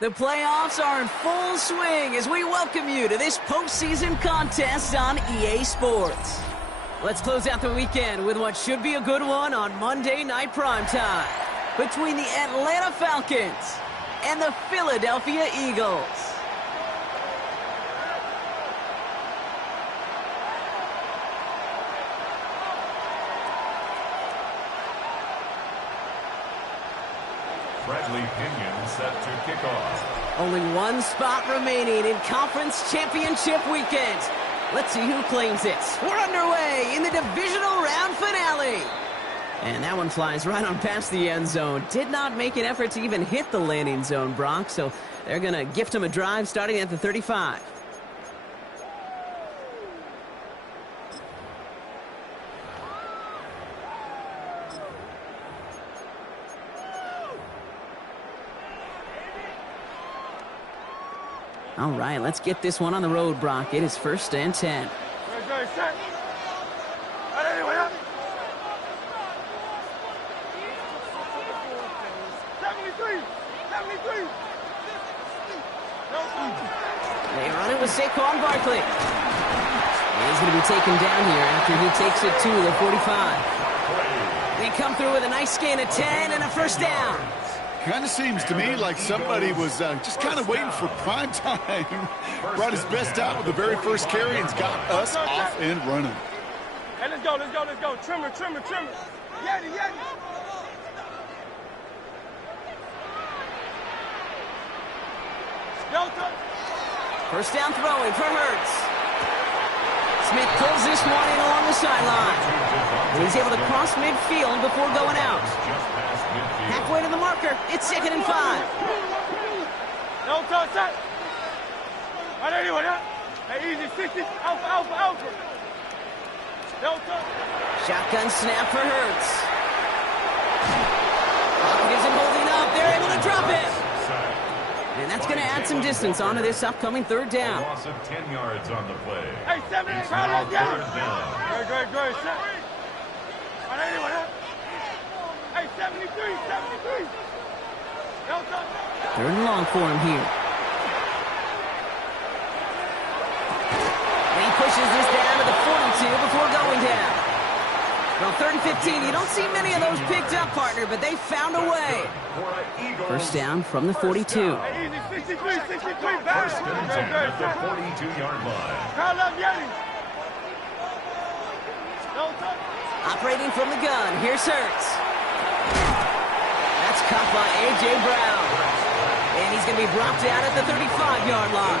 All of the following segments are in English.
The playoffs are in full swing as we welcome you to this postseason contest on EA Sports. Let's close out the weekend with what should be a good one on Monday Night Primetime between the Atlanta Falcons and the Philadelphia Eagles. Bradley Pinion set to kick off. Only one spot remaining in Conference Championship weekend. Let's see who claims it. We're underway in the divisional round finale. And that one flies right on past the end zone. Did not make an effort to even hit the landing zone, Brock, so they're going to gift him a drive starting at the 35. All right, let's get this one on the road, Brock. It is 1st and 10. They run it with Saquon Barkley. He's going to be taken down here after he takes it to the 45. They come through with a nice gain of 10 and a first down. Kind of seems to me like somebody was just kind of waiting for prime time. Brought his best out with the very first carry and's got us off and running. Hey, let's go, let's go, let's go. Trimmer, trimmer, trimmer. Yeti, Yeti. First down throwing for Hurts. Smith pulls this one in along the sideline. And he's able to cross midfield before going out. Halfway to the marker. It's 2nd and 5. No touch that. Right anyway, hey, easy 60. Alpha, alpha, alpha. No touch. Shotgun snap for Hurts. Pocket isn't holding up. They're able to drop it. And that's going to add some distance onto this upcoming 3rd down. A loss of 10 yards on the play. Hey, 7, It's now 3rd down. Great. Right anyway, hey, 73. No touch. 3rd and long for him here. And he pushes this down to the 42 before going down. Well, 3rd and 15, you don't see many of those picked up, partner, but they found a way. First down from the 42. Hey, easy 63, back. First and 10 at the 42-yard line. Call up Yeti. No touch. Operating from the gun, here's Hurts. That's caught by A.J. Brown. And he's going to be brought down at the 35-yard line.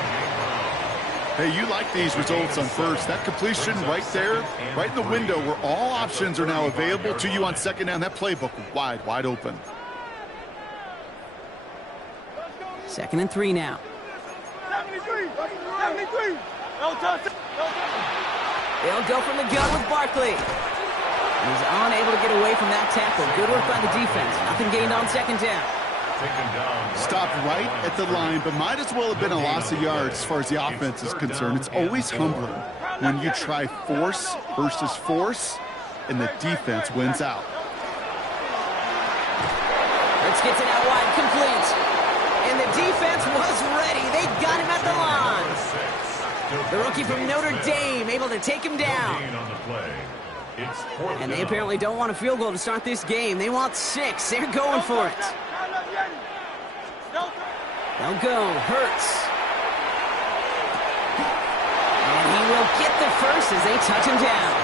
Hey, you like these results on first. That completion right there, right in the window where all options are now available to you on 2nd down. That playbook wide open. 2nd and 3 now. 73. No touch. They'll go from the gun with Barkley. He's unable to get away from that tackle. Good work by the defense. Nothing gained on 2nd down. Stopped right at the line, but might as well have been a loss of yards as far as the offense is concerned. It's always humbling when you try force versus force, and the defense wins out. Hurts gets it out wide, complete. And the defense was ready. They got him at the line. The rookie from Notre Dame able to take him down. And they apparently don't want a field goal to start this game. They want 6. They're going for it. They'll go. Hurts. And he will get the first as they touch him down.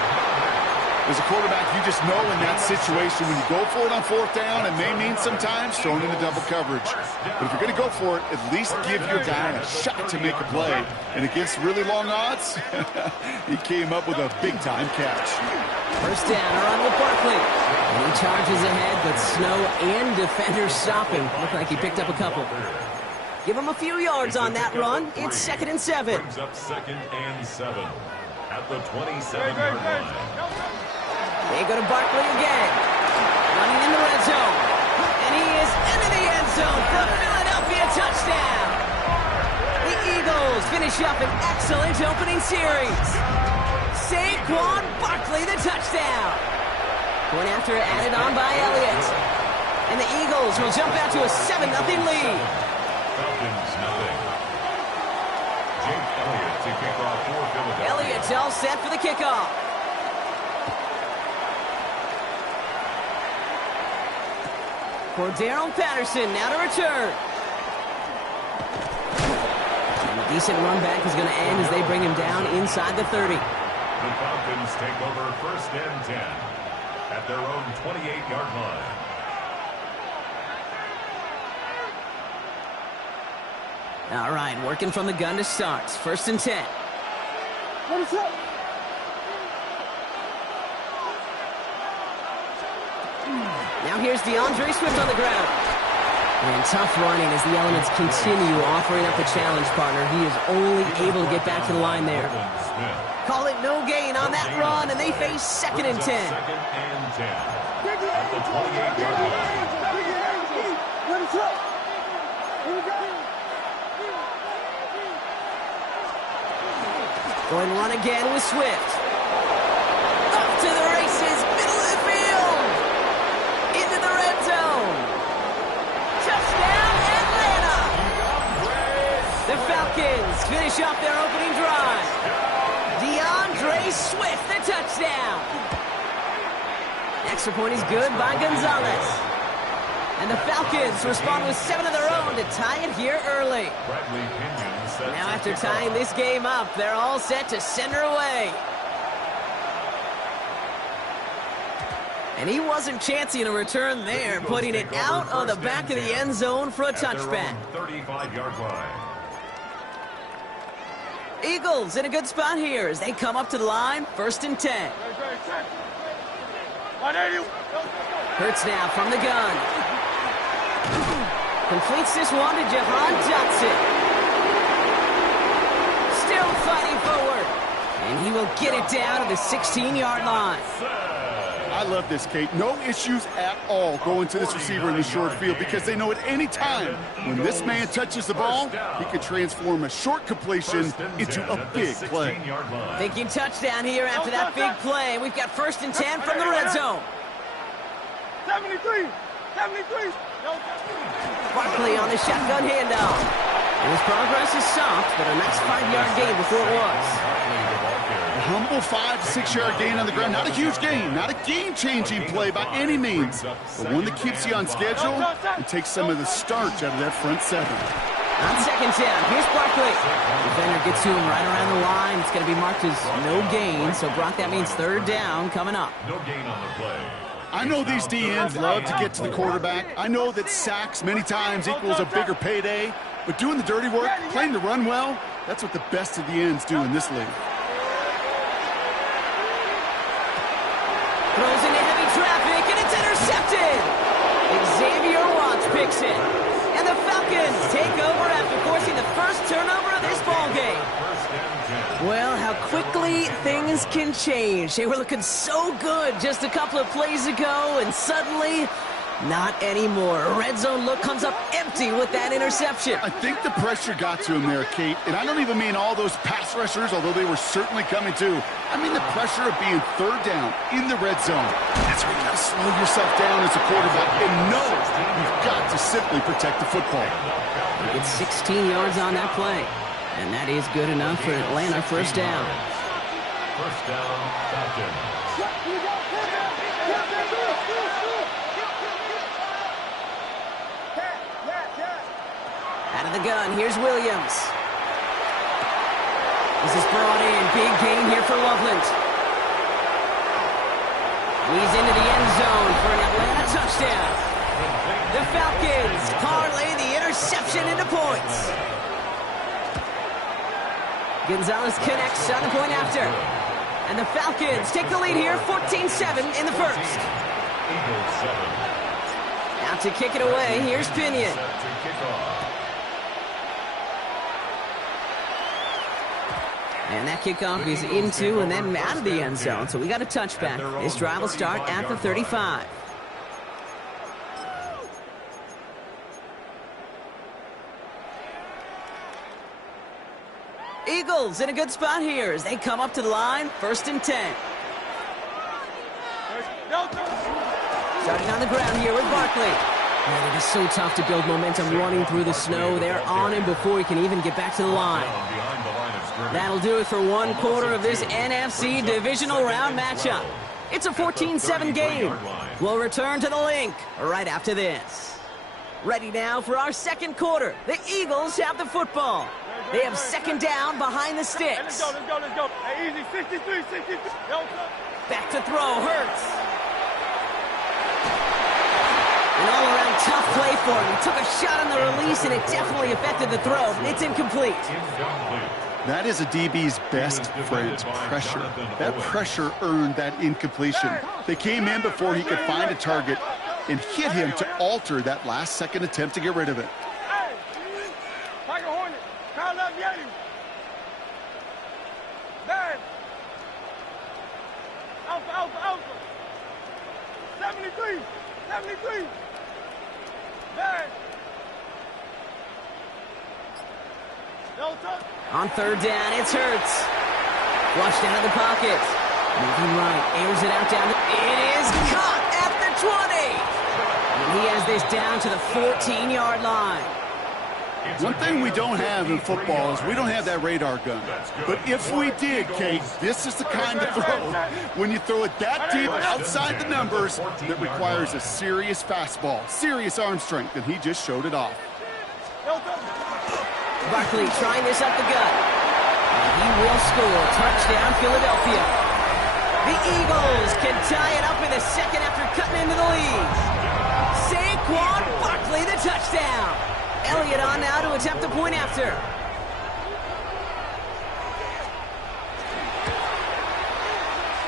As a quarterback, you just know in that situation when you go for it on 4th down, it may mean sometimes throwing into double coverage. But if you're going to go for it, at least give your guy a shot to make a play. And against really long odds, he came up with a big-time catch. First down, a run with Barkley. And he charges ahead, but Snow and defenders stop him. Looked like he picked up a couple. Give him a few yards on that run. It's 2nd and 7. Brings up 2nd and 7 at the 27-yard line. They go to Barkley again. Running in the red zone. And he is into the end zone for a Philadelphia touchdown. The Eagles finish up an excellent opening series. Saquon Barkley, the touchdown. Point after added on by Elliott. And the Eagles will jump out to a 7-0 lead. Falcons, nothing. Jake Elliott to kick off for Philadelphia. Elliott's all set for the kickoff. Cordero Patterson now to return. And a decent run back is going to end as they bring him down inside the 30. The Falcons take over 1st and 10 at their own 28-yard line. All right, working from the gun to start. 1st and 10. What is up? Now here's DeAndre Swift on the ground. And tough running as the elements continue offering up the challenge, partner. He is only able to get back to the line there. Call it no gain on that run, and they face 2nd and 10. 2nd and 10 at the 28-yard line. What is up? Here we go. Going to run again with Swift. Up to the races, middle of the field. Into the red zone. Touchdown, Atlanta. The Falcons finish off their opening drive. DeAndre Swift, the touchdown. Extra point is good by Gonzalez. And the Falcons respond with 7 of their own to tie it here early. Now after tying this game up, they're all set to send her away. And he wasn't chancing a return there, putting it out on the back of the end zone for a touchback. 35-yard line. Eagles in a good spot here as they come up to the line, 1st and 10. Hurts now from the gun. Completes this one to Jahan Johnson. Still fighting forward. And he will get it down to the 16-yard line. I love this, Kate. No issues at all going to this receiver in the short field because they know at any time when this man touches the ball, he can transform a short completion into a big play. Thinking touchdown here after that big play. We've got 1st and 10 from the red zone. 73. Barkley on the shotgun handoff. And his progress is soft, but a nice 5-yard gain before it was. A humble 5 to 6 yard gain on the ground. Not a huge gain, not a game-changing play by any means, but one that keeps you on schedule and takes some of the starch out of that front 7. On 2nd down, here's Barkley. Defender gets to him right around the line. It's going to be marked as no gain, so Brock, that means 3rd down coming up. No gain on the play. I know these DNs love to get to the quarterback. I know that sacks many times equals a bigger payday, but doing the dirty work, playing the run well, that's what the best of the ends do in this league. Throws into heavy traffic, and it's intercepted. Xavier Watts picks it. And the Falcons take over after forcing the first turnover of this ballgame. Well, how quickly things can change. They were looking so good just a couple of plays ago, and suddenly, not anymore. A red zone look comes up empty with that interception. I think the pressure got to him there, Kate. And I don't even mean all those pass rushers, although they were certainly coming too. I mean the pressure of being 3rd down in the red zone. That's where you got to slow yourself down as a quarterback and know you've got to simply protect the football. He gets 16 yards on that play. And that is good enough for Atlanta 1st down. 1st down, Falcons. Out of the gun, here's Williams. This is brought in. Big gain here for Loveland. He's into the end zone for an Atlanta touchdown. The Falcons parlay the interception into points. Gonzalez connects on the point after. And the Falcons take the lead here, 14-7 in the 1st. Eagles 7. Out to kick it away, here's Pinion. Set to kick off. And that kickoff is into and then out of the end zone. So we got a touchback. This drive will start at the 35. Eagles in a good spot here as they come up to the line, 1st and 10. Starting on the ground here with Barkley. Man, it is so tough to build momentum running through the snow. They're on him before he can even get back to the line. That'll do it for one quarter of this NFC divisional round matchup. It's a 14-7 game. We'll return to the link right after this. Ready now for our second quarter. The Eagles have the football. They have second down behind the sticks. Let's go. Hey, easy, 63. Back to throw, Hurts. An all-around tough play for him. He took a shot on the release, and it definitely affected the throw, but it's incomplete. That is a DB's best friend, pressure. That pressure earned that incompletion. They came in before he could find a target and hit him to alter that last-second attempt to get rid of it. Hey, Tiger Hornet, Kyle up Yeti. Man. Alpha. 73. Man. On third down, it's Hurts. Flushed out of the pocket. Moving right, airs it out down. It is caught at the 20. And he has this down to the 14-yard line. One thing we don't have in football is we don't have that radar gun. But if we did, Kate, this is the kind of throw, when you throw it that deep outside the numbers, that requires a serious fastball, serious arm strength, and he just showed it off. Barkley trying this up the gut. And he will score. Touchdown, Philadelphia. The Eagles can tie it up in the second after cutting into the lead. Saquon Barkley, the touchdown. Elliott on now to attempt a point after.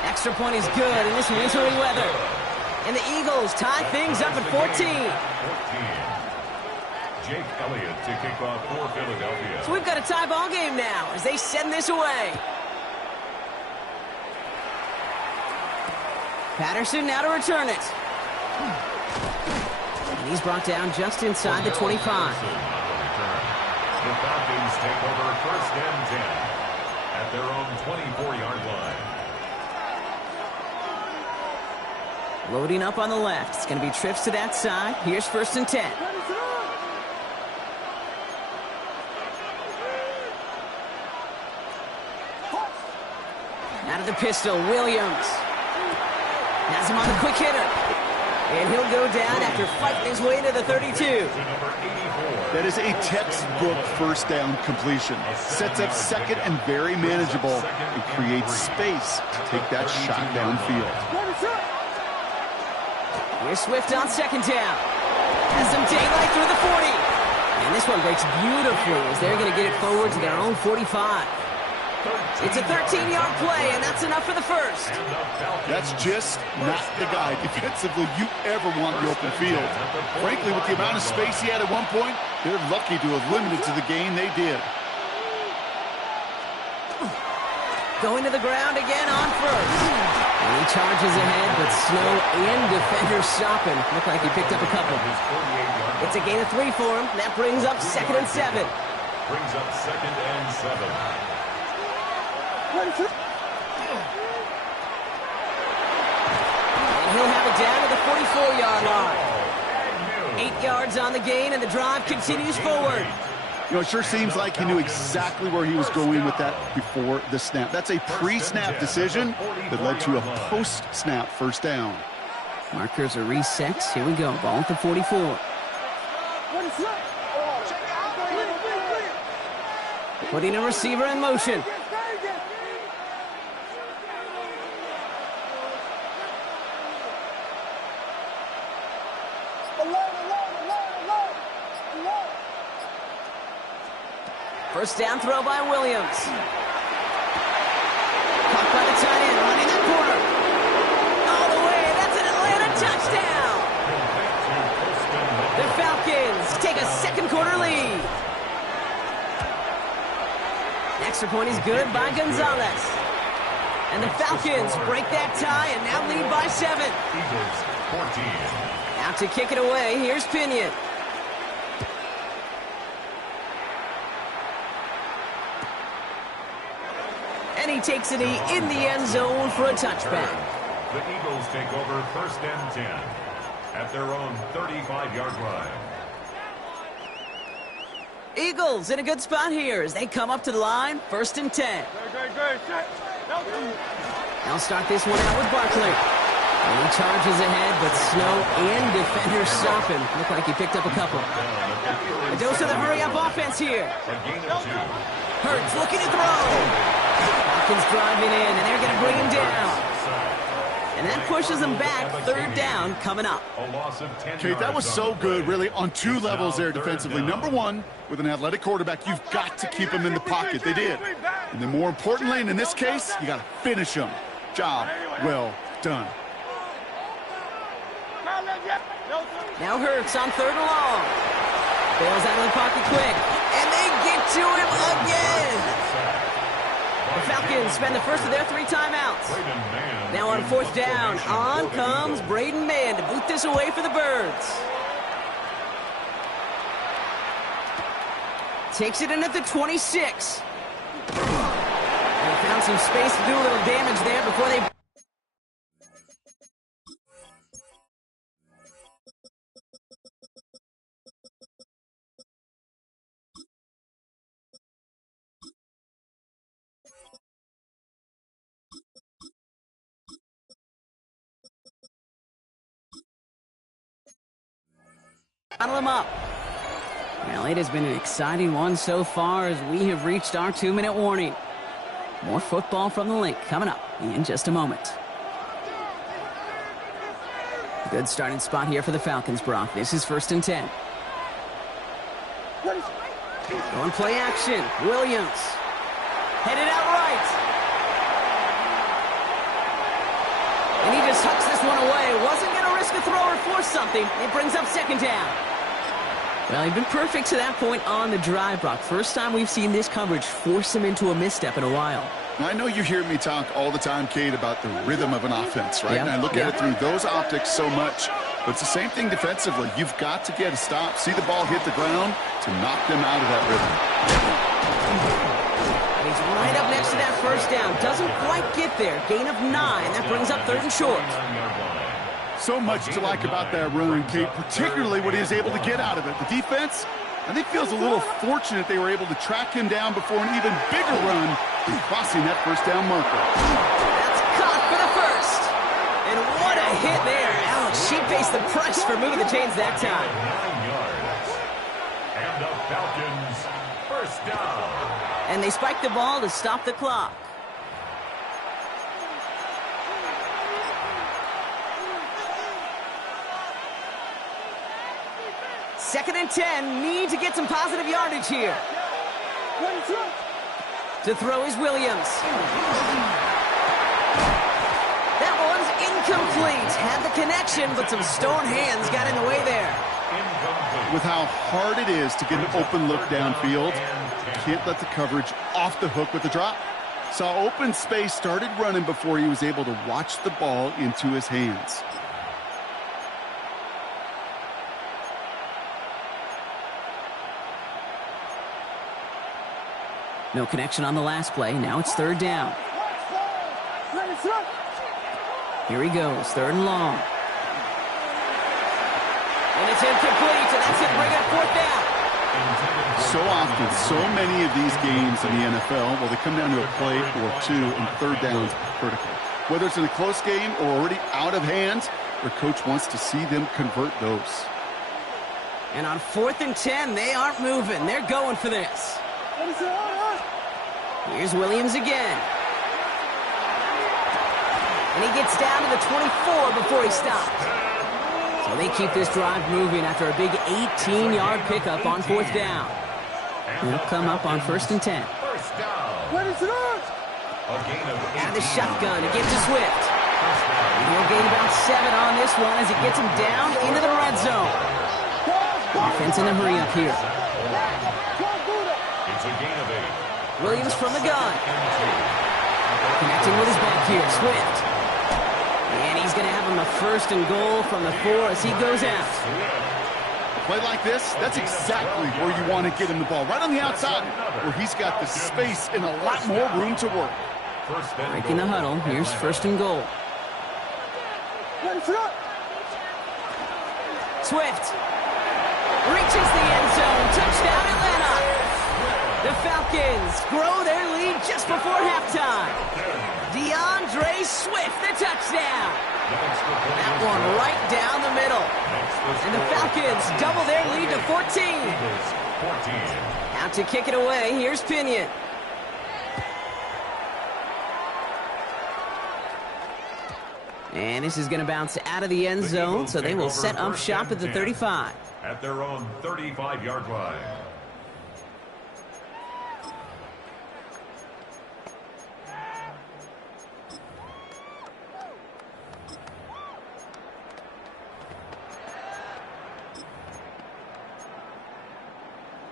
Extra point is good in this wintry weather. And the Eagles tie things up at 14. Jake Elliott to kick off for Philadelphia. So we've got a tie ball game now as they send this away. Patterson now to return it. And he's brought down just inside the 25. The Falcons take over first and 10 at their own 24-yard line. Loading up on the left. It's going to be trips to that side. Here's first and 10. Out of the pistol, Williams. Has him on the quick hitter. And he'll go down after fighting his way to the 32. That is a textbook first down completion. Sets up second and very manageable and creates space to take that shot downfield. Here's Swift on second down. Has some daylight through the 40. And this one breaks beautifully as they're going to get it forward to their own 45. It's a 13-yard play, and that's enough for the first. That's just not the guy defensively you ever want in the open field. Frankly, with the amount of space he had at one point, they're lucky to have limited to the gain they did. Going to the ground again on first. And he charges ahead, but snow and defenders stop him. Look like he picked up a couple. It's a gain of 3 for him. That brings up second and 7. Brings up second and 7. And he'll have it down to the 44-yard line. 8 yards on the gain, and the drive continues forward. You know, it sure seems like he knew exactly where he was going with that before the snap. That's a pre-snap decision that led to a post-snap first down. Markers are reset. Here we go. Ball at the 44. Putting a receiver in motion. First down throw by Williams. Caught by the tight end, running that corner. All the way, that's an Atlanta touchdown. The Falcons take a second quarter lead. Extra point is good by Gonzalez. And the Falcons break that tie and now lead by 7. Eagles 14. Out to kick it away, here's Pinion. And he takes it in the end zone for a touchback. The Eagles take over first and 10 at their own 35-yard line. Eagles in a good spot here as they come up to the line, 1st and 10. They'll start this one out with Barkley. And he charges ahead, but Snow and defenders stop him. Look like he picked up a couple. A dose of the hurry-up offense here. Hurts looking to throw. Hopkins driving in, and they're going to bring him down. And that pushes them back, 3rd down coming up. Okay, that was so good, really, on 2 levels there defensively. Number 1, with an athletic quarterback, you've got to keep him in the pocket. They did. And then more importantly, and in this case, you got to finish him. Job well done. Now Hurts on 3rd and long. Bails out of the pocket quick. And they get to him again. The Falcons spend the first of their 3 timeouts. Now on 4th down, on comes Braden Mann to boot this away for the Birds. Takes it in at the 26. They found some space to do a little damage there before they... Bottle him up. Well, it has been an exciting one so far as we have reached our 2-minute warning. More football from the link coming up in just a moment. Good starting spot here for the Falcons, Brock. This is 1st and 10. On play action, Williams. Headed out right. And he just tucks this one away. Wasn't going to risk a throw or force something. It brings up 2nd down. Well, he's been perfect to that point on the drive, Brock. First time we've seen this coverage force him into a misstep in a while. I know you hear me talk all the time, Kate, about the rhythm of an offense, right? And I look at it through those optics so much. But it's the same thing defensively. You've got to get a stop, see the ball hit the ground to knock them out of that rhythm. He's right up next to that 1st down. Doesn't quite get there. Gain of 9. That brings up 3rd and short. So much to like about that run, Kate, particularly what he was able to get out of it. The defense, I think, feels a little fortunate they were able to track him down before an even bigger run in crossing that 1st down marker. That's caught for the 1st. And what a hit there. Ouch, she faced the price for moving the chains that time. 9 yards. And the Falcons, 1st down. And they spike the ball to stop the clock. Second and 10, need to get some positive yardage here. To throw is Williams. That one's incomplete. Had the connection, but some stone hands got in the way there. With how hard it is to get an open look downfield, can't let the coverage off the hook with the drop. Saw open space, started running before he was able to watch the ball into his hands. No connection on the last play. Now it's 3rd down. Here he goes, 3rd and long. And it's incomplete, and that's going to bring up 4th down. So often, so many of these games in the NFL, well, they come down to a play or 2, and 3rd down's critical. Whether it's in a close game or already out of hand, their coach wants to see them convert those. And on 4th and 10, they aren't moving. They're going for this. Here's Williams again. And he gets down to the 24 before he stops. So they keep this drive moving after a big 18-yard pickup on 4th down. He'll come up on 1st and 10. Out of the shotgun, it gets to Swift. He'll gain about 7 on this one as he gets him down into the red zone. Offense in a hurry up here. It's a gain of 8. Williams from the gun. Connecting with his back here, Swift. And he's going to have him a 1st and goal from the 4 as he goes out. A play like this, that's exactly where you want to get him the ball. Right on the outside, where he's got the space and a lot more room to work. Breaking the huddle, here's 1st and goal. Swift reaches the end zone. Touchdown, Atlanta. The Falcons grow their lead just before halftime. DeAndre Swift, the touchdown. That one right down the middle. And the Falcons double their lead to 14. Out to kick it away, here's Pinion. And this is going to bounce out of the end zone, so they will set up shop at the 35. At their own 35-yard line.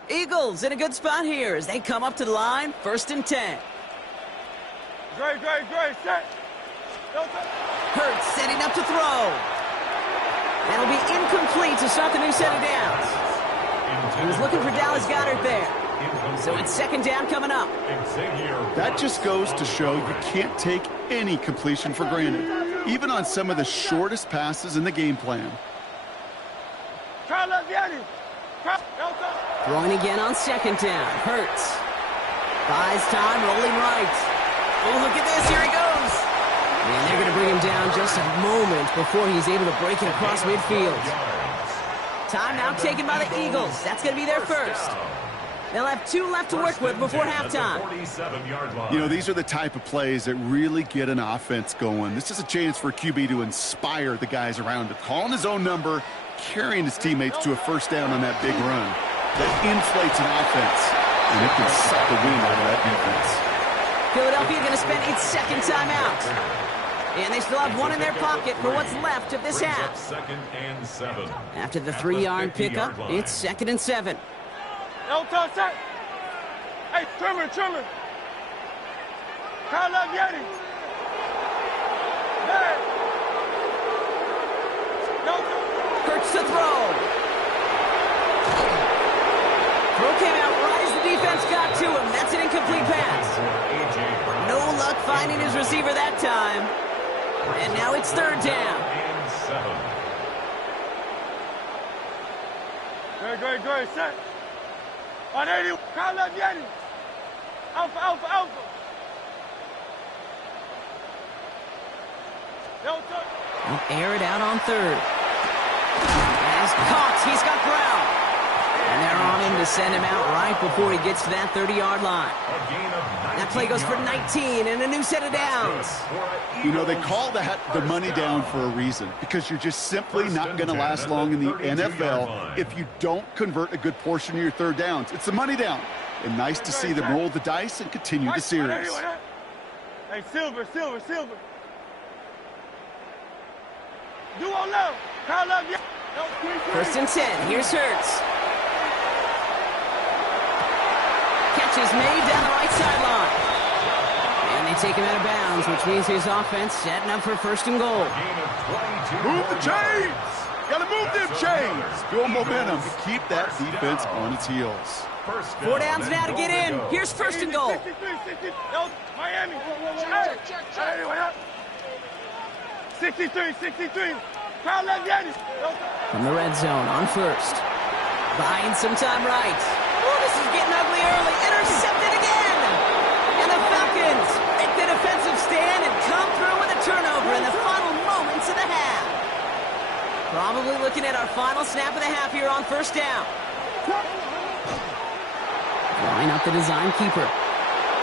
Eagles in a good spot here as they come up to the line, 1st and 10. Great, set. Hurts setting up to throw. That'll be incomplete to start the new set of downs. He was looking for Dallas Goedert there. So it's 2nd down coming up. That just goes to show you can't take any completion for granted, even on some of the shortest passes in the game plan. Throwing again on 2nd down. Hurts. Buys time, rolling right. Oh, look at this. Here he goes. And they're going to bring him down just a moment before he's able to break it across midfield. Timeout taken by the Eagles. That's going to be their first. They'll have 2 left to work with before halftime. You know, these are the type of plays that really get an offense going. This is a chance for QB to inspire the guys around him. Calling his own number, carrying his teammates to a 1st down on that big run. That inflates an offense, and it can suck the wind out of that defense. Philadelphia going to spend its 2nd timeout. And they still have 1 in their pocket for what's left of this half. 2nd and 7. After the 3-yard pickup, it's 2nd and 7. Hey, Trimmer. Kyle up, Yeti. Hurts to throw. Throw came out right as the defense got to him. That's an incomplete pass. No luck finding his receiver that time. And now it's 3rd down. Great, set. On 80, Kyle up, Yeti. Alpha. He'll air it out on 3rd. As caught, he's got ground. And they're on him to send him out right before he gets to that 30-yard line. That play goes for 19 and a new set of downs. You know, they call that the money down for a reason, because you're just simply not going to last long in the NFL if you don't convert a good portion of your 3rd downs. It's the money down. And nice to see them roll the dice and continue the series. Hey, Silver. Do on low. Kyle up, Yeti. 1st and 10. Here's Hurts. Catch is made down the right sideline. And they take him out of bounds, which means his offense setting up for 1st and goal. Move the chains! Gotta move them chains! Build momentum to keep that defense on its heels. 4 downs now to get in. Here's 1st and goal. 63. Miami. 63. Kyle up, Yeti. From the red zone on 1st. Buying some time right. Oh, this is getting ugly early. Intercepted again. And the Falcons make the defensive stand and come through with a turnover in the final moments of the half. Probably looking at our final snap of the half here on 1st down. Line up the design keeper.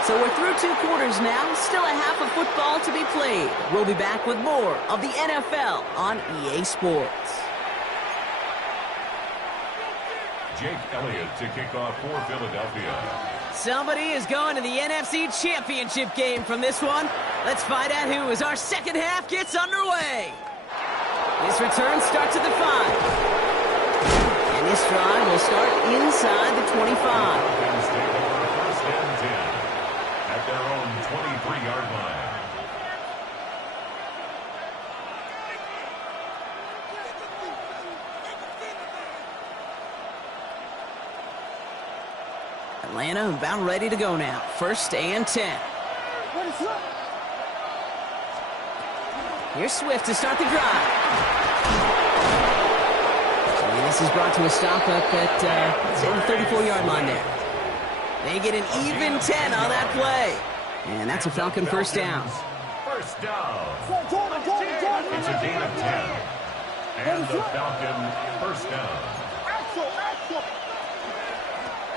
So we're through 2 quarters now. Still a half of football to be played. We'll be back with more of the NFL on EA Sports. Jake Elliott to kick off for Philadelphia. Somebody is going to the NFC Championship game from this one. Let's find out who as our 2nd half gets underway. This return starts at the 5. And this drive will start inside the 25. At their own 23-yard line. Atlanta about ready to go now. 1st and 10. Here's Swift to start the drive. This is brought to a stop up at, say, the 34-yard line there. They get an even 10 on that play. And that's a Falcon first down. First down. It's a gain of 10. And the Falcon first down.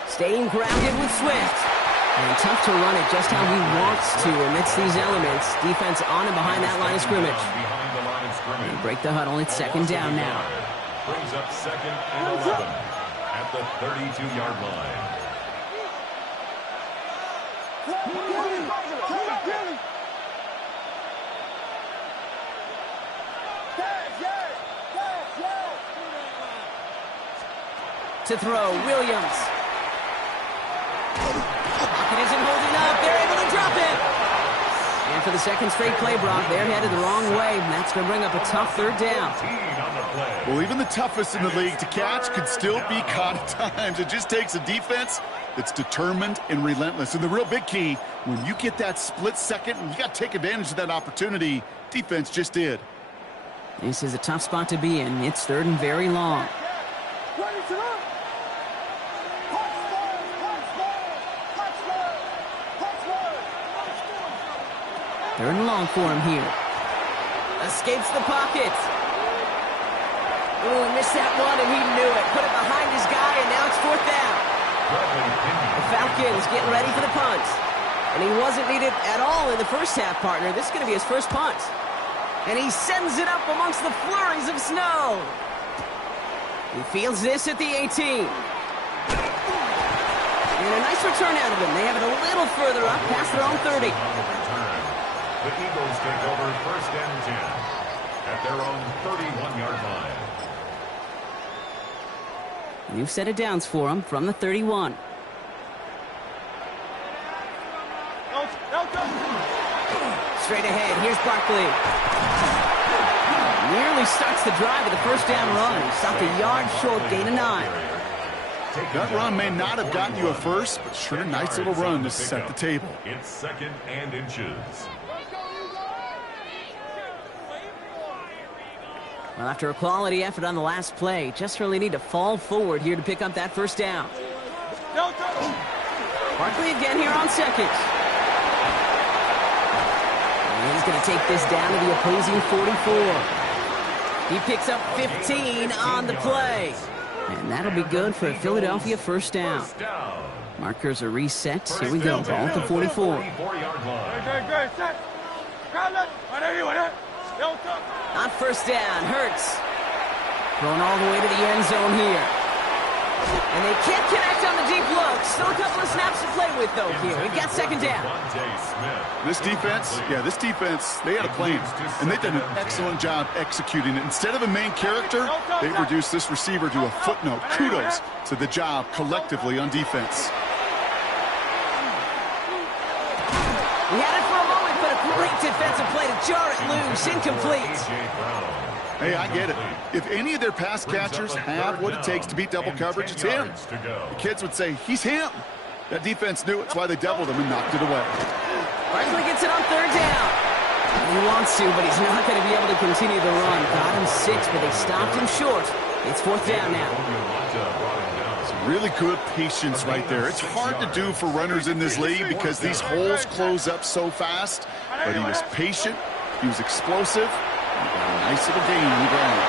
Staying grounded with Swift. And tough to run it just how he wants to amidst these elements. Defense on and behind that line of scrimmage. Behind the line of scrimmage. They break the huddle. It's second down now. Brings up second and 11 at the 32-yard line. To throw, Williams. Pocket isn't holding up. They're able to drop it. And for the second straight play, Brock, they're headed the wrong way. And that's going to bring up a tough third down. Well, even the toughest in the league to catch could still be caught at times. It just takes a defense that's determined and relentless. And the real big key, when you get that split second, you got to take advantage of that opportunity. Defense just did. This is a tough spot to be in. It's third and very long. Third and long for him here. Escapes the pocket. Ooh, missed that one, and he knew it. Put it behind his guy, and now it's fourth down. The Falcons getting ready for the punt. And he wasn't needed at all in the first half, partner. This is going to be his first punt. And he sends it up amongst the flurries of snow. He fields this at the 18. And a nice return out of him. They have it a little further up past their own 30. The Eagles take over first and 10 at their own 31-yard line. New set of downs for him from the 31. Straight ahead, here's Barkley. Nearly starts the drive with a first down run. He stopped a yard short, gain of 9. That run may not have gotten you a first, but sure, nice little run to set the table. It's second and inches. Well, after a quality effort on the last play, just really need to fall forward here to pick up that first down. Barkley again here on second. And he's going to take this down to the opposing 44. He picks up 15 on the play. And that'll be good for a Philadelphia first down. Markers are reset. Here we go. Ball at the 44. On first down, Hurts. Going all the way to the end zone here. And they can't connect on the deep look. Still a couple of snaps to play with, though, here. We've got second down. This defense, they had a plan. And they've done an excellent job executing it. Instead of a main character, they've reduced this receiver to a footnote. Kudos to the job collectively on defense. We had it for a moment, but a great defensive play to jar it loose. Incomplete. Hey, I get it. If any of their pass catchers have what it takes to beat double coverage, it's him. The kids would say, he's him. That defense knew it. That's why they doubled him and knocked it away. Barkley gets it on third down. He wants to, but he's not going to be able to continue the run. Got him 6, but they stopped him short. It's fourth down now. Some really good patience right there. It's hard to do for runners in this league because these holes close up so fast. But he was patient. He was explosive. He got a nice little gain on the ground.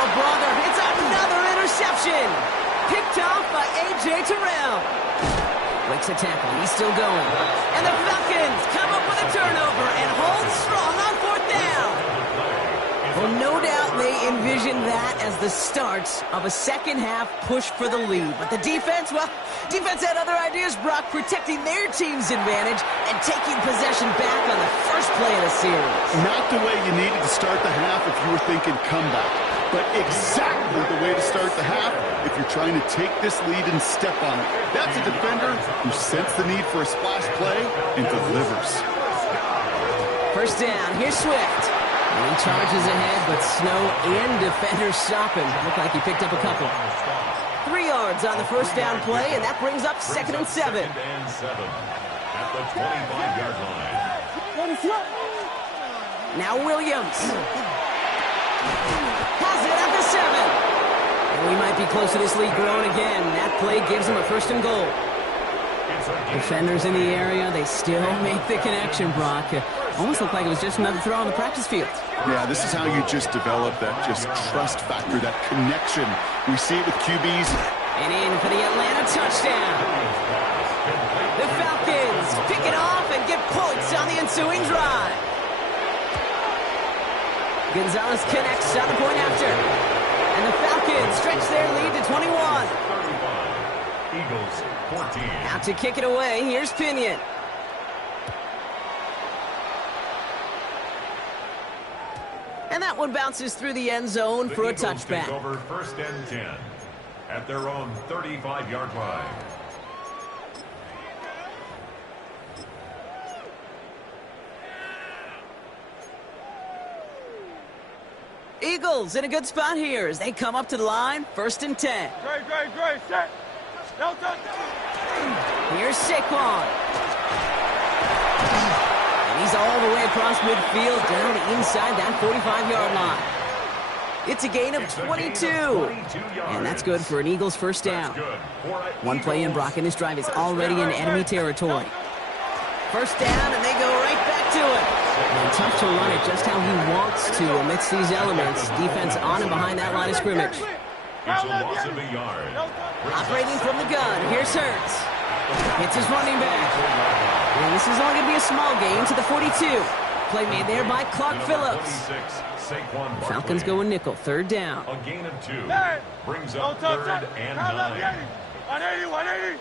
Oh, brother, it's another interception. Picked off by A.J. Terrell. Breaks a tackle. He's still going. And the Falcons come up with a turnover and hold strong on fourth down. Well, no doubt they envisioned that as the start of a second-half push for the lead. But the defense, well, defense had other ideas, Brock, protecting their team's advantage and taking possession back on the first play of the series. Not the way you needed to start the half if you were thinking comeback, but exactly the way to start the half if you're trying to take this lead and step on it. That's a defender who sensed the need for a splash play and delivers. First down, here's Swift. And he charges ahead, but snow and defenders stop him. Looked like he picked up a couple. 3 yards on the first down play, and that brings up second and 7. At the 25-yard line. Now Williams. Has it at the 7. We might be close to this lead growing again. That play gives them a 1st and goal. Defenders in the area, they still make the connection, Brock. Almost looked like it was just another throw on the practice field. Yeah, this is how you just develop that just trust factor, that connection. We see it with QBs. And in for the Atlanta touchdown. The Falcons pick it off and get points on the ensuing drive. Gonzalez connects on the point after. And the Falcons stretch their lead to 21. 35. Eagles 14. Out to kick it away, here's Pinion. And that one bounces through the end zone for a touchback. Take over 1st and 10 at their own 35-yard line. Eagles in a good spot here as they come up to the line, 1st and 10. Great, set. No touch. Here's Saquon. And he's all the way across midfield down inside that 45-yard line. It's a gain of 22. And that's good for an Eagles 1st down. One play in, Brock, and this drive is already in enemy territory. 1st down, and they go right back to it. And tough to run it just how he wants to amidst these elements. Defense on and behind that line of scrimmage. It's a loss of a yard. Operating from the gun, here's Hurts. Hits his running back. And this is only going to be a small gain to the 42. Play made there by Clark Phillips. The Falcons go a nickel, 3rd down. A gain of 2 brings up 3rd and 9. 180.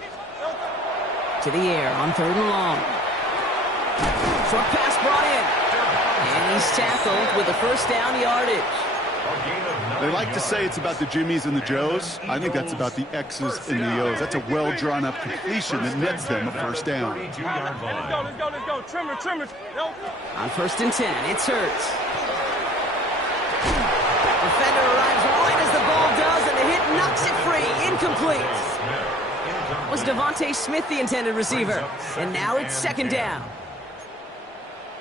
To the air on 3rd and long. Short pass brought in. And he's tackled with a 1st down yardage. They like to say it's about the Jimmies and the Joes. I think that's about the X's and the O's. That's a well-drawn-up completion that nets them a 1st down. Let's go. Trimmer. On 1st and 10, it's Hurts. Defender arrives right as the ball does, and the hit knocks it free. Incomplete. Was Devontae Smith the intended receiver? And now it's 2nd down.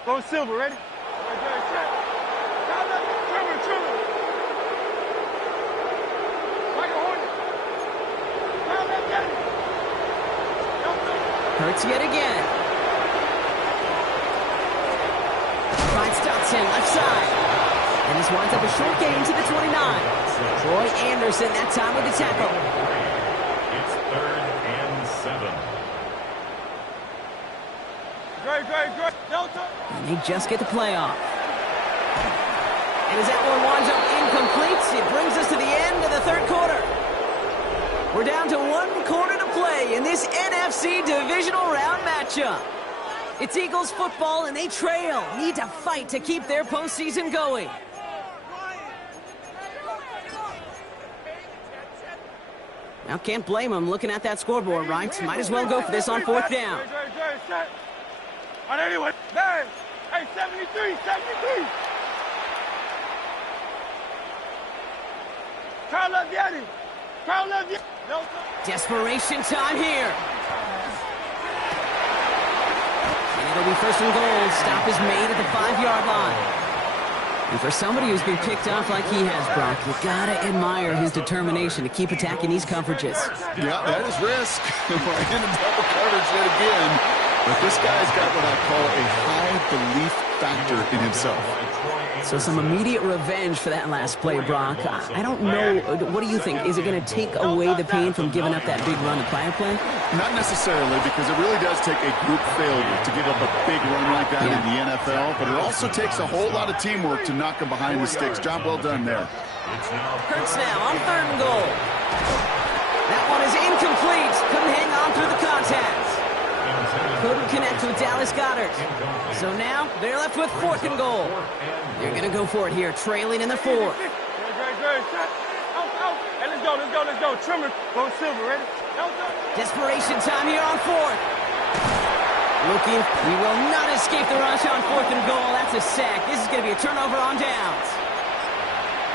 Go Silver, ready? Trimmer. Hurts yet again. Finds Dotson left side. And this winds up a short gain to the 29. Troy Anderson that time with the tackle. It's 3rd and 7. Great. And they just get the play off. And as that one winds up incomplete, it brings us to the end of the 3rd quarter. We're down to 1 quarter to play in this NFC divisional round matchup. It's Eagles football, and they trail. Need to fight to keep their postseason going. Now, can't blame them looking at that scoreboard, right? Might as well go for this on 4th down. Hey, 73. Carl Leviatti. Desperation time here. And it'll be 1st and goal. Stop is made at the 5-yard line. And for somebody who's been picked off like he has, Brock, you gotta admire his determination to keep attacking these coverages. Yeah, that is risk. We're in a double coverage yet again. But this guy's got what I call a high belief factor in himself. So some immediate revenge for that last play, Brock. I don't know. What do you think? Is it going to take away the pain from giving up that big run the prior play? Not necessarily, because it really does take a group failure to give up a big run like that in the NFL. But it also takes a whole lot of teamwork to knock him behind the sticks. Job well done there. Hurts now on 3rd and goal. That one is incomplete. Couldn't hang on through the contact. Couldn't connect with Dallas Goedert. So now they're left with 4th and goal. They're going to go for it here, trailing in the 4th. Great. Hey, let's go. Trimmer. Go Silver, ready? Desperation time here on 4th. Looking, he will not escape the rush on 4th and goal. That's a sack. This is going to be a turnover on downs.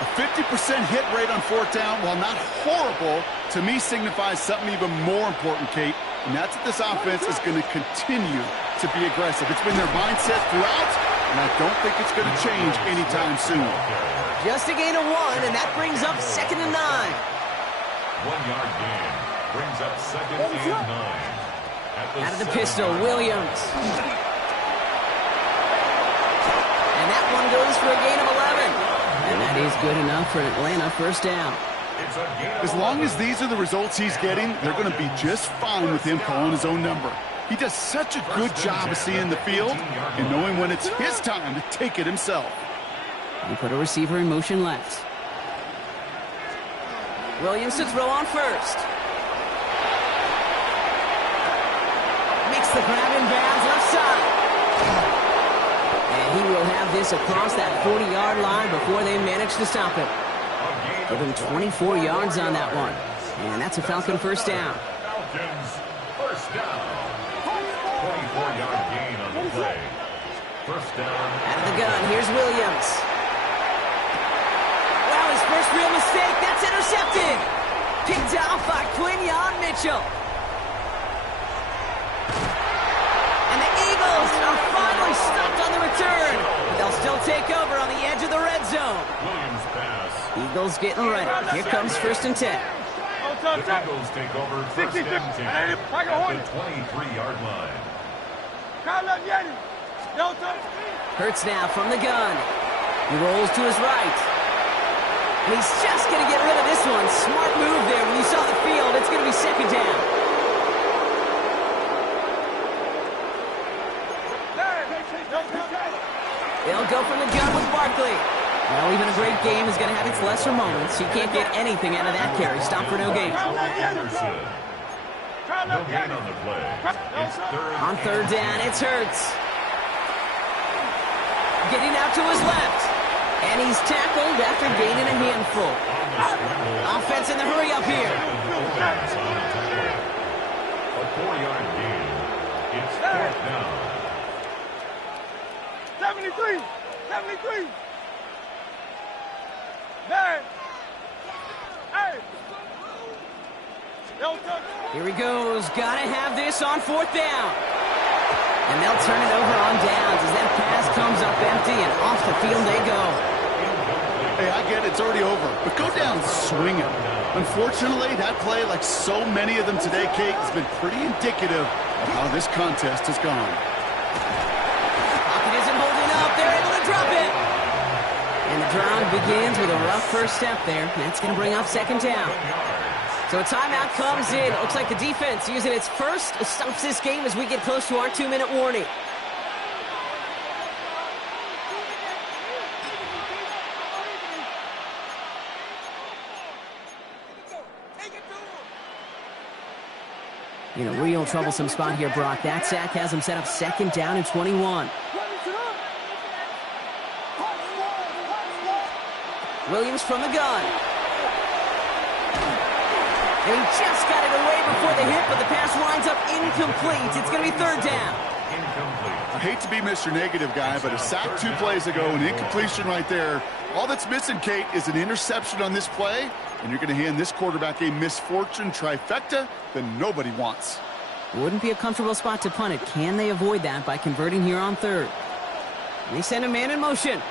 A 50% hit rate on 4th down, while not horrible, to me signifies something even more important, Kate. And that's that this offense is going to continue to be aggressive. It's been their mindset throughout, and I don't think it's going to change anytime soon. Just a gain of 1, and that brings up 2nd and 9. 1-yard gain. Brings up 2nd and 9. Out of the pistol, Williams. And that one goes for a gain of 11. And that is good enough for an Atlanta first down. As long as these are the results he's getting, they're going to be just fine with him calling his own number. He does such a good job of seeing the field and knowing when it's his time to take it himself. He put a receiver in motion left. Williams to throw on first. Makes the grab in bounds left side. And he will have this across that 40-yard line before they manage to stop it. Give him 24 yards on that one. And that's a Falcon first down. Falcons first down. 24-yard gain on the play. First down. Out of the gun, here's Williams. Wow, his first real mistake. That's intercepted. Picked off by Quinyon Mitchell. And the Eagles are finally stopped on the return. They'll still take over on the edge of the red zone. Williams pass. Eagles getting ready. Here comes 1st and 10. The Eagles take over 1st and 10 at the 23-yard line. Hurts now from the gun. He rolls to his right. And he's just going to get rid of this one. Smart move there. When you saw the field, it's going to be 2nd down. They'll go from the gun with Barkley. Well, even a great game is going to have its lesser moments. You can't get anything out of that carry. Stop for no gain. No gain on the play. It's On 3rd down, it's Hurts. Getting out to his left. And he's tackled after gaining a handful. Offense in the hurry up here. A 4-yard gain. It's 4th down. 73! 73! Man! Hey! Here he goes. Gotta have this on 4th down. And they'll turn it over on downs as that pass comes up empty and off the field they go. Hey, I get it. It's already over. But go down swinging. Unfortunately, that play, like so many of them today, Kate, has been pretty indicative of how this contest has gone. Pocket isn't holding up. They're able to drop it. And the drive begins with a rough first step there. That's going to bring up 2nd down. So a timeout comes in. Looks like the defense using its first stops this game as we get close to our 2-minute warning. In a real troublesome spot here, Brock. That sack has him set up 2nd down and 21. Williams from the gun. And he just got it away before the hit, but the pass winds up incomplete. It's going to be 3rd down. Incomplete. I hate to be Mr. Negative guy, but a sack 2 plays ago, an incompletion right there. All that's missing, Kate, is an interception on this play, and you're going to hand this quarterback a misfortune trifecta that nobody wants. Wouldn't be a comfortable spot to punt it. Can they avoid that by converting here on 3rd? And they send a man in motion.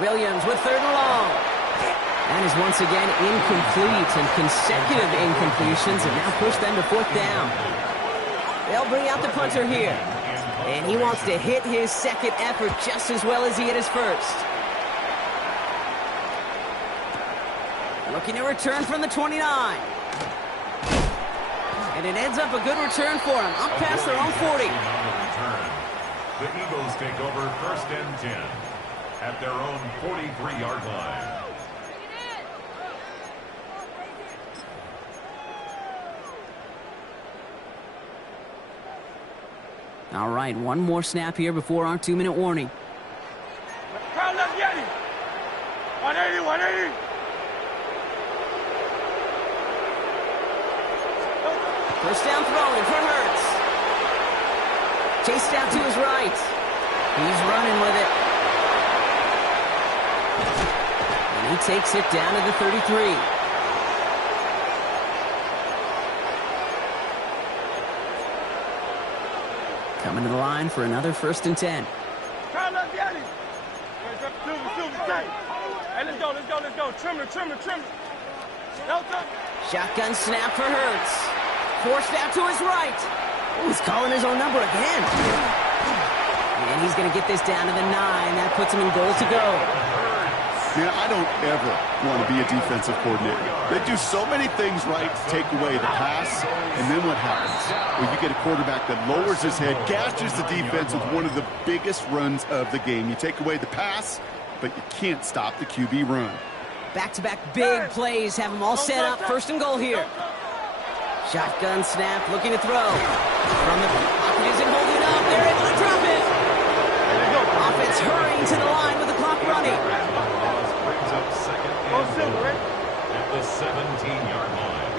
Williams with 3rd and long. That is once again incomplete, and consecutive incompletions have now pushed them to 4th down. They'll bring out the punter here. And he wants to hit his 2nd effort just as well as he hit his 1st. Looking to return from the 29. And it ends up a good return for him, up past their own 40. The Eagles take over 1st and 10 at their own 43-yard line. All right, one more snap here before our 2-minute warning. 180! 180! First down throwing for Hurts. Chased out to his right. He's running with it. And he takes it down to the 33. Coming to the line for another 1st and 10. Hey, let's go. Trimmer. Delta. Shotgun snap for Hurts. Forced out to his right. Oh, he's calling his own number again. And he's going to get this down to the 9. That puts him in goal to go. Man, I don't ever want to be a defensive coordinator. They do so many things right to take away the pass, and then what happens? Well, you get a quarterback that lowers his head, gashes the defense with one of the biggest runs of the game. You take away the pass, but you can't stop the QB run. Back-to-back big plays have them all set up. First and goal here. Shotgun snap, looking to throw. From the pocket, isn't holding up. They're able to drop it. Offense hurrying to the line with the clock running. Brings up second and goal at the 17-yard line.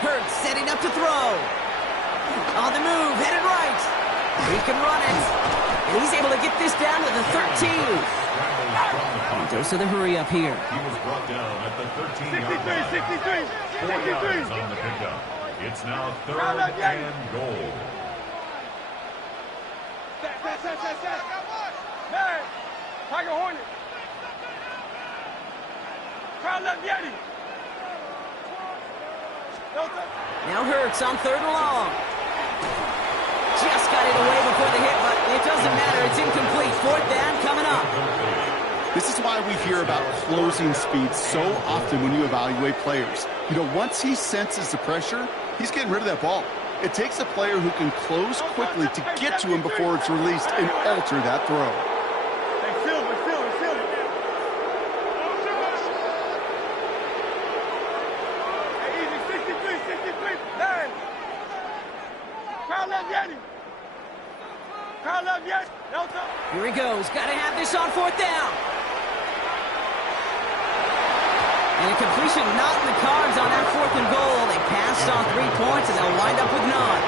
Hurts setting up to throw. On the move, headed right. He can run it. And he's able to get this down to the 13. And dose of the hurry up here. He was brought down at the 13-yard line. 4 yards on the pickup. It's now third and goal. Man, Tiger Hornet. Crowd left Yeti. Now Hurts on third and long. Just got it away before the hit, but it doesn't matter. It's incomplete. Fourth down coming up. This is why we hear about closing speed so often when you evaluate players. You know, once he senses the pressure, he's getting rid of that ball. It takes a player who can close quickly to get to him before it's released and alter that throw. Hey, seal it. Hey, easy, 63, 9. Crowd left Yeti. Delta. Here he goes. Got to have this on fourth down. And a completion not in the cards on that fourth and goal. They passed on 3 points, and they'll wind up with none.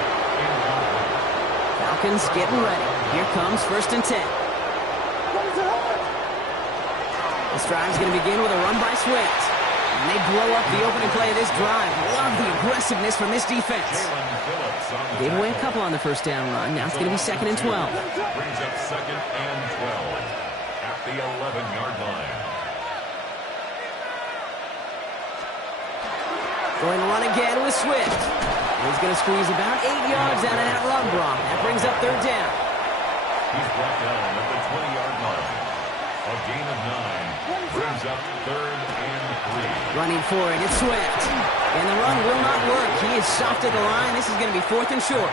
Falcons getting ready. Here comes first and 10. This drive's going to begin with a run by Swift. And they blow up the opening play of this drive. Love the aggressiveness from this defense. Gave away a couple on the first down run. Now it's going to be second and 12. Brings up second and 12 at the 11-yard line. Going to run again with Swift. He's going to squeeze about 8 yards out of that run block. That brings up third down. He's brought down at the 20-yard line. A gain of 9 brings up third and 3. Running for it, it's Swift. And the run will not work. He is soft at the line. This is going to be fourth and short.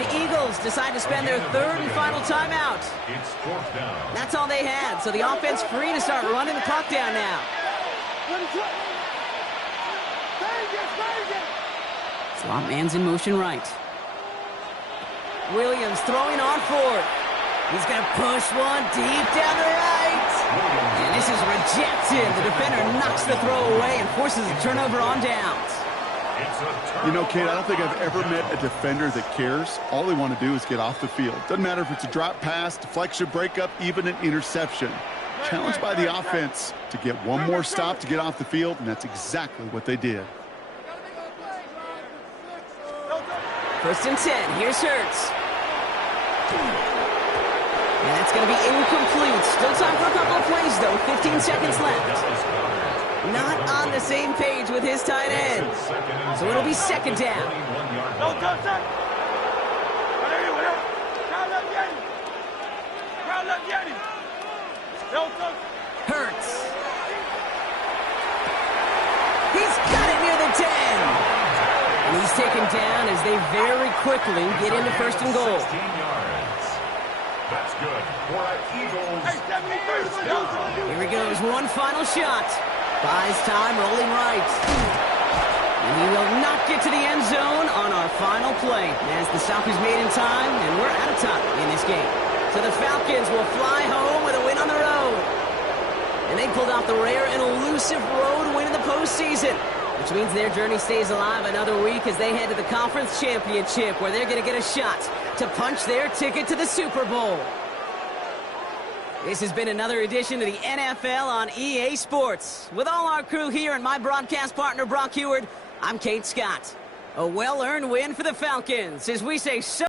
The Eagles decide to spend their third and final timeout. It's fourth down. That's all they had, so the offense free to start running the clock down now. Slot man's in motion right. Williams throwing on Ford. He's going to push one deep down the right. And this is rejected. The defender knocks the throw away and forces a turnover on downs. You know, Kate, I don't think I've ever met a defender that cares. All they want to do is get off the field. Doesn't matter if it's a drop pass, deflection, breakup, even an interception. Challenged by the offense to get one more stop to get off the field, and that's exactly what they did. First and 10. Here's Hurts. And that's going to be incomplete. Still time for a couple of plays, though. 15 seconds left. Not on the same page with his tight end. So it'll be second down. Hurts. He's got it near the 10. And he's taken down as they very quickly get into first and goal. That's good for an Eagles. Here he goes, one final shot. Buys time, rolling right. And he will not get to the end zone on our final play as the stop is made in time, and we're out of time in this game. So the Falcons will fly home with a win on the road. And they pulled off the rare and elusive road win in the postseason, which means their journey stays alive another week as they head to the conference championship, where they're going to get a shot to punch their ticket to the Super Bowl. This has been another edition of the NFL on EA Sports. With all our crew here and my broadcast partner, Brock Heward, I'm Kate Scott. A well-earned win for the Falcons, as we say so.